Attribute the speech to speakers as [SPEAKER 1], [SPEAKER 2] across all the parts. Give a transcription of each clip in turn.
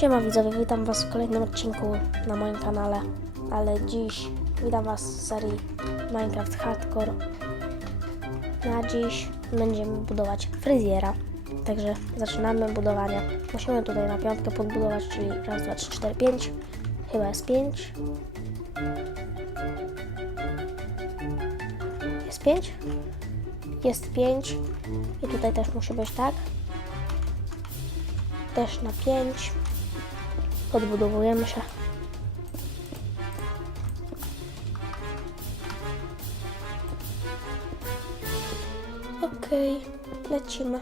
[SPEAKER 1] Siema widzowie, witam was w kolejnym odcinku na moim kanale, ale dziś witam was z serii Minecraft Hardcore. Na dziś będziemy budować fryzjera, także zaczynamy budowanie. Musimy tutaj na piątkę podbudować, czyli raz, dwa, trzy, cztery, pięć. Chyba jest pięć. Jest pięć? Jest pięć. I tutaj też musi być tak. Też na pięć. Podbudowujemy się. Okej, lecimy.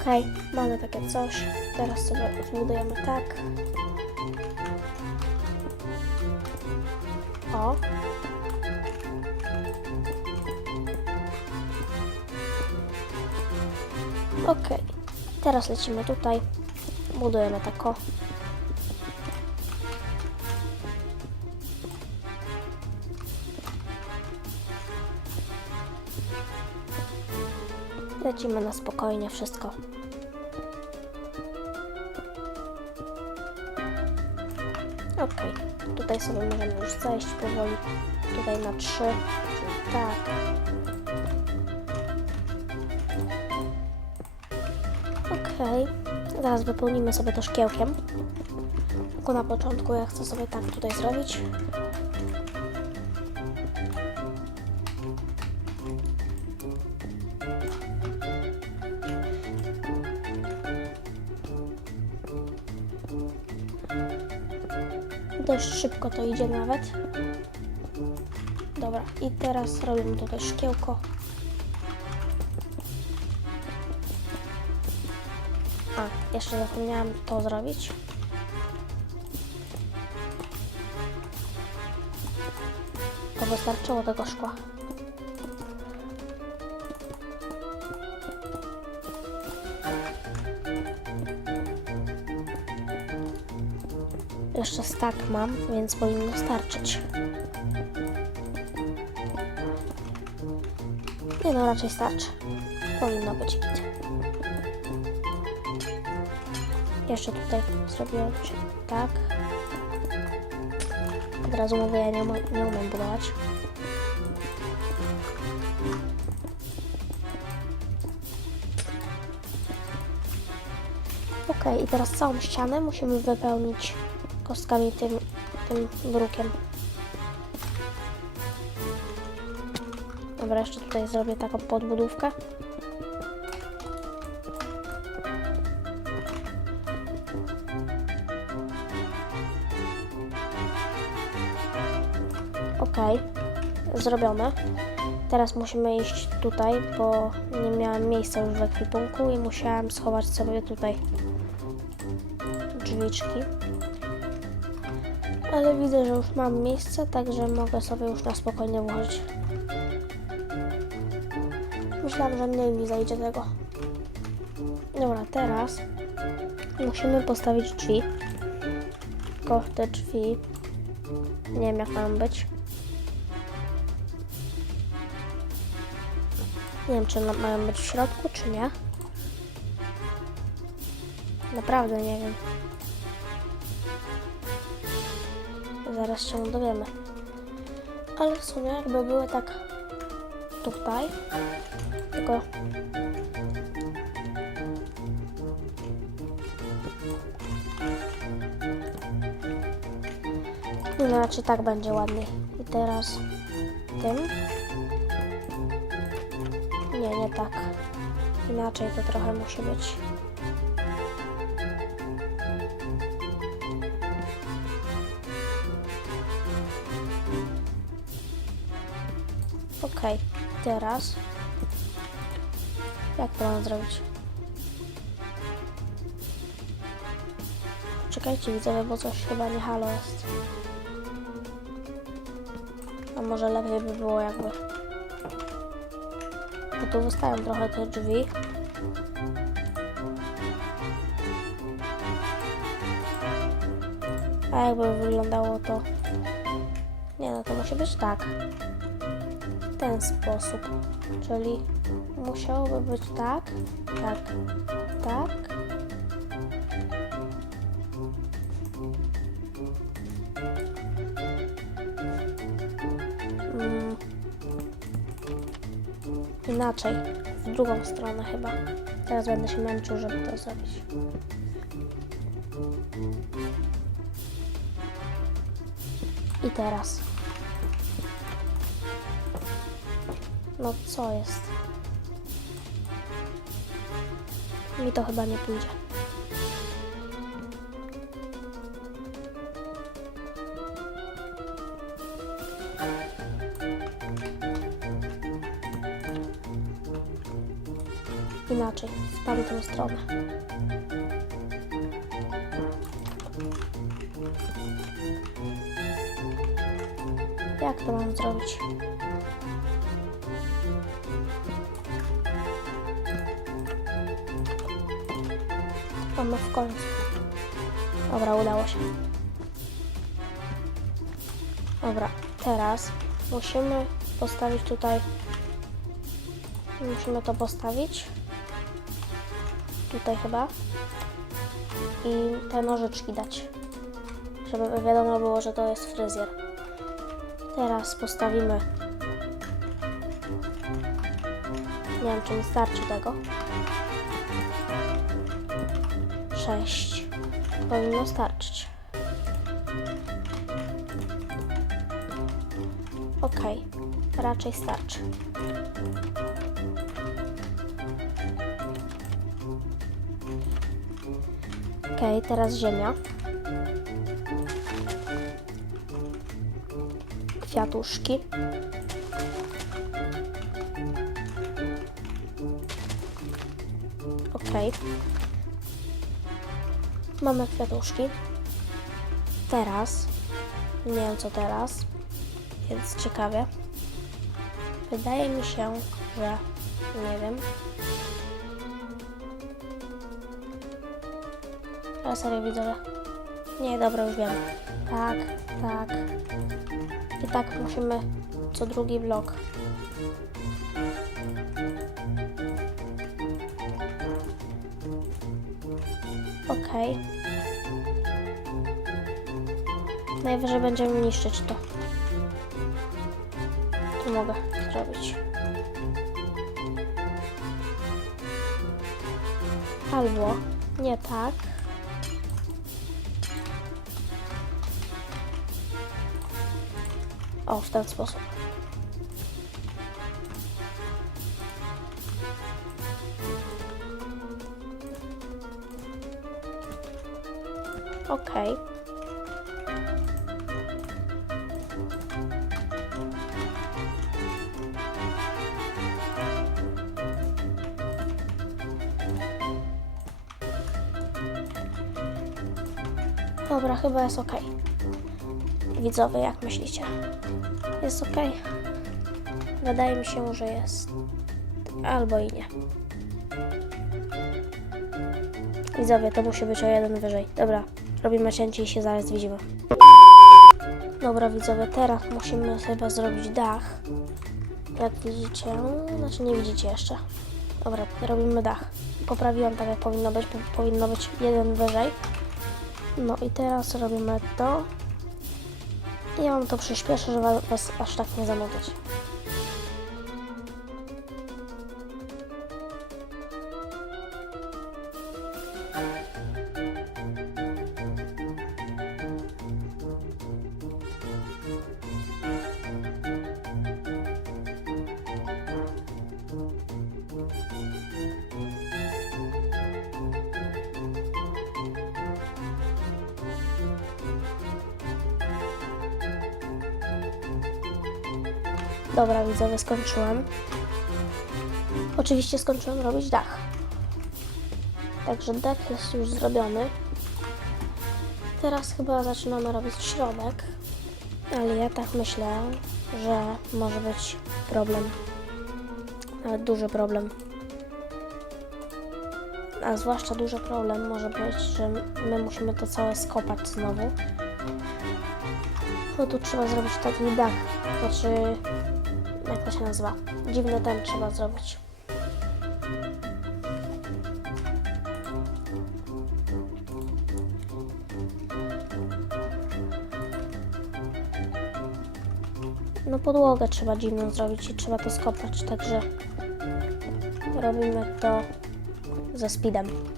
[SPEAKER 1] Okej, mamy takie coś. Teraz sobie zbudujemy tak. Okej. Teraz lecimy tutaj. Budujemy tak o. Lecimy na spokojnie wszystko. Okej, tutaj sobie możemy już zejść powoli. Tutaj na trzy, czyli tak. Zaraz wypełnimy sobie to szkiełkiem. Tylko na początku ja chcę sobie tak tutaj zrobić. Dość szybko to idzie nawet. Dobra, i teraz robimy tutaj szkiełko. Jeszcze zapomniałam to zrobić. To wystarczyło tego szkła. Jeszcze stak mam, więc powinno starczyć. Nie no, raczej starczy. Powinno być git. Jeszcze tutaj zrobiłem się tak. Od razu mówię, ja nie, nie umiem budować. Ok, i teraz całą ścianę musimy wypełnić kostkami tym, tym brukiem. Dobra, jeszcze tutaj zrobię taką podbudówkę. Ok, zrobione. Teraz musimy iść tutaj, bo nie miałam miejsca już w ekwipunku i musiałam schować sobie tutaj drzwiczki. Ale widzę, że już mam miejsce, także mogę sobie już na spokojnie włożyć. Myślałam, że mniej mi zajdzie tego. Dobra, teraz musimy postawić drzwi. Tylko te drzwi nie wiem jak mają być. Nie wiem, czy mają być w środku, czy nie. Naprawdę nie wiem. Zaraz się dowiemy. Ale w sumie jakby były tak tutaj, tylko raczej tak będzie ładniej. I teraz tym. Nie, nie tak. Inaczej to trochę musi być. Okej, teraz jak to mam zrobić? Czekajcie widzowie, bo coś chyba nie halo jest. Może lepiej by było jakby. Bo tu wystają trochę te drzwi. A jakby wyglądało to... Nie no, to musi być tak. W ten sposób. Czyli musiałoby być tak, tak, tak. Inaczej. W drugą stronę chyba. Teraz będę się męczył, żeby to zrobić. I teraz. No co jest? Mi to chyba nie pójdzie. Stronę. Jak to mam zrobić? O, no w końcu. Dobra, udało się. Dobra, teraz musimy postawić tutaj. Musimy to postawić. Tutaj chyba. I te nożyczki dać. Żeby wiadomo było, że to jest fryzjer. Teraz postawimy. Nie wiem, czy mi starczy tego. Sześć. Powinno starczyć. Ok, raczej starczy. Ok, teraz ziemia. Kwiatuszki. Ok. Mamy kwiatuszki. Teraz, nie wiem co teraz, więc ciekawie. Wydaje mi się, że nie wiem. Serio widzowie. Nie, dobra, już wiem. Tak, tak. I tak musimy co drugi blok. Okej. Najwyżej będziemy niszczyć to. To mogę zrobić. Albo nie tak. O, w ten sposób. Okej. Dobra, chyba jest ok. Widzowie, jak myślicie? Jest ok? Wydaje mi się, że jest. Albo i nie. Widzowie, to musi być o jeden wyżej. Dobra, robimy cięcie i się zaraz widzimy. Dobra, widzowie, teraz musimy chyba zrobić dach. Jak widzicie, znaczy nie widzicie jeszcze. Dobra, robimy dach. Poprawiłam tak jak powinno być, powinno być jeden wyżej. No i teraz robimy to. Ja wam to przyspieszę, żeby wa- was aż tak nie zanudzić. Dobra, widzowie, skończyłem. Oczywiście skończyłem robić dach. Także dach jest już zrobiony. Teraz chyba zaczynamy robić środek. Ale ja tak myślę, że może być problem. Nawet duży problem. A zwłaszcza duży problem może być, że my musimy to całe skopać znowu. No tu trzeba zrobić taki dach. Znaczy, jak to się nazywa? Dziwny ten trzeba zrobić. No podłogę trzeba dziwną zrobić i trzeba to skopać, także robimy to ze speedem.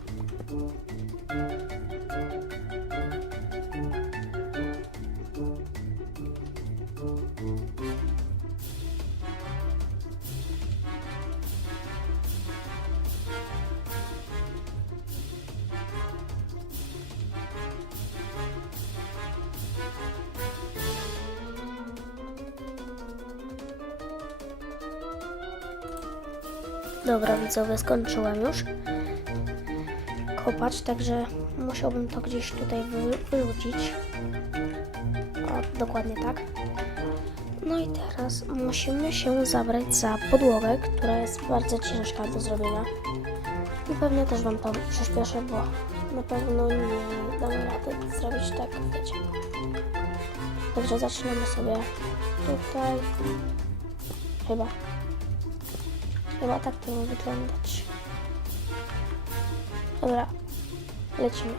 [SPEAKER 1] Dobra, widzowie, skończyłem już kopać, także musiałbym to gdzieś tutaj wy- wyrzucić. O, dokładnie tak. No i teraz musimy się zabrać za podłogę, która jest bardzo ciężka do zrobienia. I pewnie też Wam to przyspieszę, bo na pewno nie damy rady zrobić tak, wiecie. Także zaczynamy sobie tutaj. Chyba. Chyba tak to ma wyglądać. Dobra, lecimy.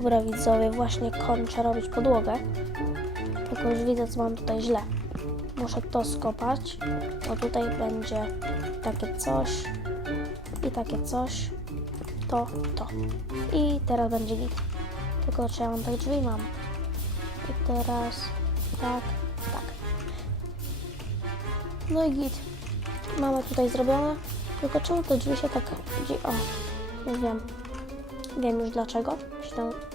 [SPEAKER 1] Dobra widzowie, właśnie kończę robić podłogę. Tylko już widzę, co mam tutaj źle. Muszę to skopać, bo tutaj będzie takie coś i takie coś, to, to. I teraz będzie git. Tylko czy ja mam tak drzwi? Mam. I teraz tak, tak. No i git. Mamy tutaj zrobione. Tylko czemu te drzwi się tak... O, już wiem. Wiem już dlaczego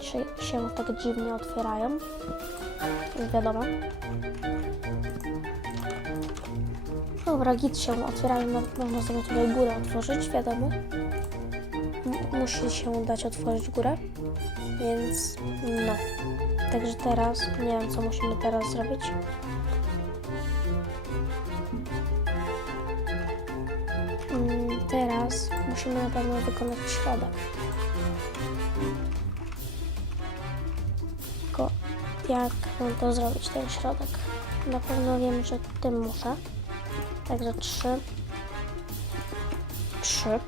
[SPEAKER 1] się, się, się tak dziwnie otwierają. Wiadomo. Dobra, git się otwierają, można sobie tutaj górę otworzyć, wiadomo. M- musi się dać otworzyć górę, więc no. Także teraz, nie wiem co musimy teraz zrobić. Mm, Teraz musimy na pewno wykonać środek. Jak to zrobić, ten środek? Na pewno wiem, że tym muszę. Także trzy. Trzy.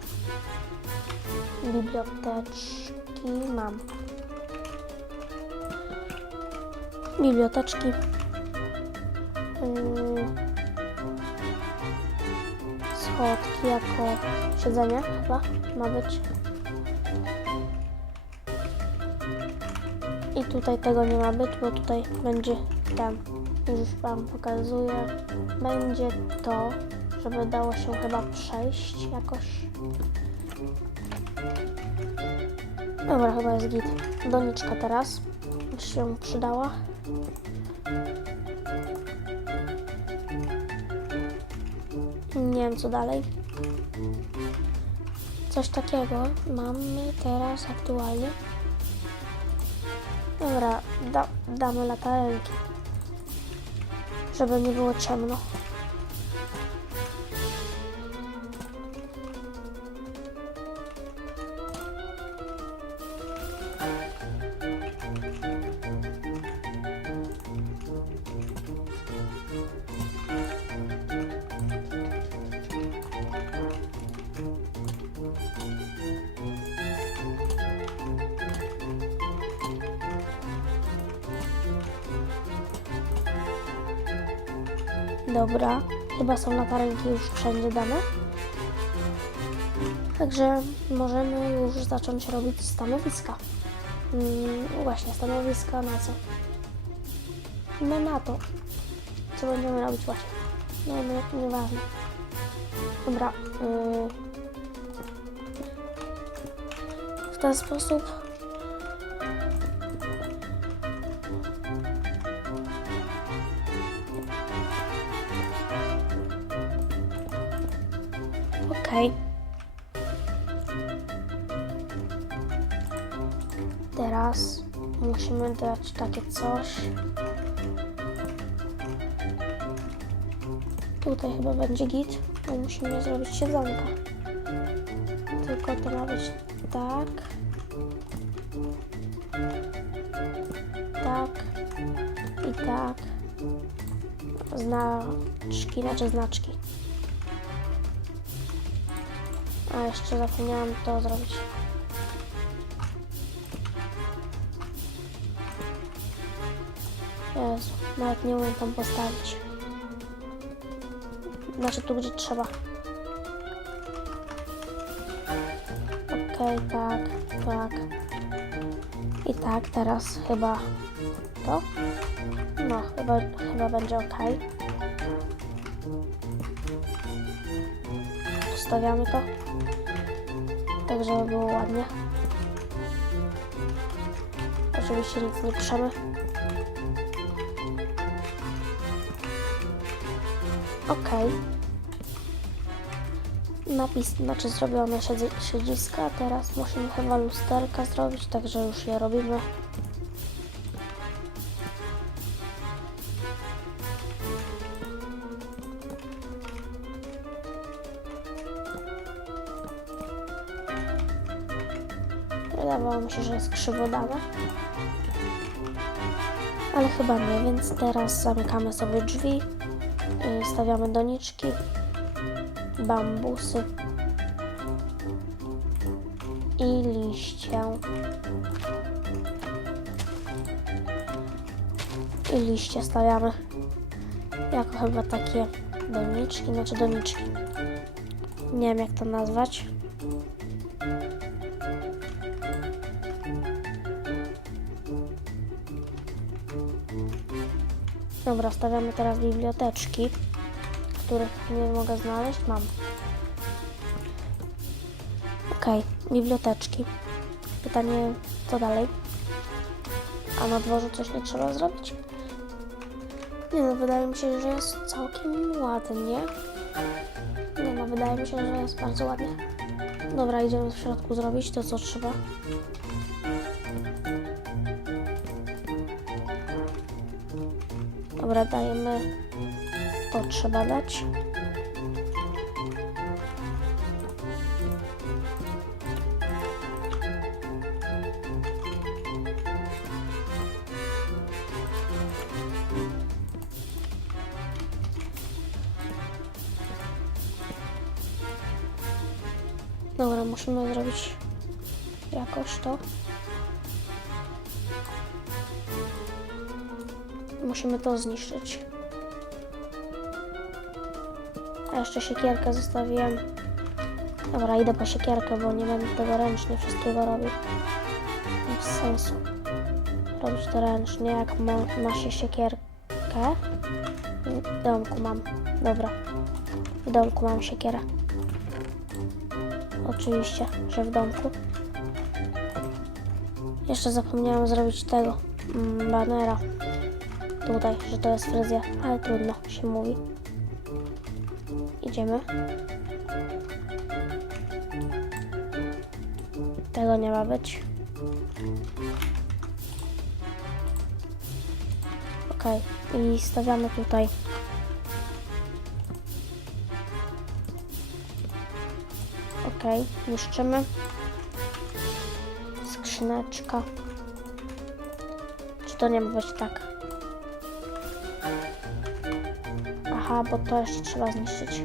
[SPEAKER 1] Biblioteczki mam. Biblioteczki. Yy, Schodki jako siedzenie chyba ma być. Tutaj tego nie ma być, bo tutaj będzie ten, już Wam pokazuję, będzie to, żeby dało się chyba przejść jakoś. Dobra, chyba jest git. Doniczka teraz, już się przydała. Nie wiem co dalej. Coś takiego mamy teraz aktualnie. Dobra, da, damy latarenki. Żeby nie było ciemno. Dobra, chyba są latarenki już wszędzie dane. Także możemy już zacząć robić stanowiska. Mm, właśnie, stanowiska na co? No na to. Co będziemy robić właśnie. Nie wiem, nieważne. Dobra. Yy. w ten sposób. Okej. Teraz musimy dać takie coś. Tutaj chyba będzie git, bo musimy zrobić siedzonka. Tylko to ma być tak. Tak. I tak. Znaczki, znaczy znaczki. Jeszcze zapomniałam to zrobić. Jezu, nawet nie umiem tam postawić. Znaczy tu, gdzie trzeba. Okej, tak, tak. I tak, teraz chyba to. No, chyba, chyba będzie ok. Ustawiamy to. Tak, żeby było ładnie. Oczywiście nic nie piszemy. Ok. Napis, znaczy zrobione siedzi- siedziska, teraz musimy chyba lusterka zrobić, także już je robimy. Dane. Ale chyba nie, więc teraz zamykamy sobie drzwi. y, Stawiamy doniczki, bambusy i liście. I liście stawiamy jako chyba takie doniczki, znaczy doniczki. Nie wiem jak to nazwać. Dobra, stawiamy teraz biblioteczki, których nie mogę znaleźć. Mam. Okej, biblioteczki. Pytanie, co dalej? A na dworzu coś nie trzeba zrobić? Nie no, wydaje mi się, że jest całkiem ładnie. Nie no, wydaje mi się, że jest bardzo ładnie. Dobra, idziemy w środku zrobić to, co trzeba. Dobra, dajemy. To trzeba dać. Dobra, musimy zrobić jakoś to. Musimy to zniszczyć. A jeszcze siekierkę zostawiłem. Dobra, idę po siekierkę, bo nie będę tego ręcznie wszystkiego robił. Bez sensu. Robić to ręcznie, jak ma, ma się siekierkę. W domku mam. Dobra. W domku mam siekierę. Oczywiście, że w domku. Jeszcze zapomniałam zrobić tego mm, banera tutaj, że to jest fryzja, ale trudno się mówi. Idziemy. Tego nie ma być. Ok, i stawiamy tutaj. Ok, niszczymy. Skrzyneczka. Czy to nie ma być tak? Aha, bo to jeszcze trzeba zniszczyć.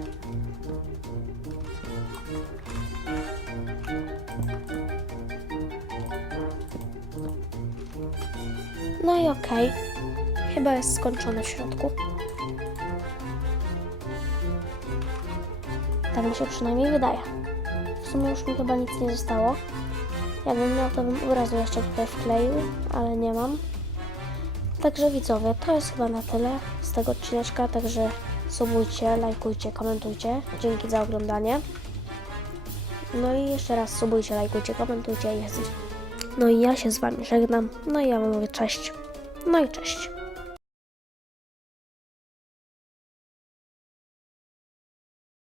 [SPEAKER 1] No i okej. Chyba jest skończone w środku. Tak mi się przynajmniej wydaje. W sumie już mi chyba nic nie zostało. Jakbym miał, to bym obrazu jeszcze tutaj wkleił, ale nie mam. Także widzowie, to jest chyba na tyle z tego odcineczka, także subujcie, lajkujcie, komentujcie. Dzięki za oglądanie. No i jeszcze raz subujcie, lajkujcie, komentujcie. Jest. No i ja się z Wami żegnam. No i ja Wam mówię cześć. No i cześć.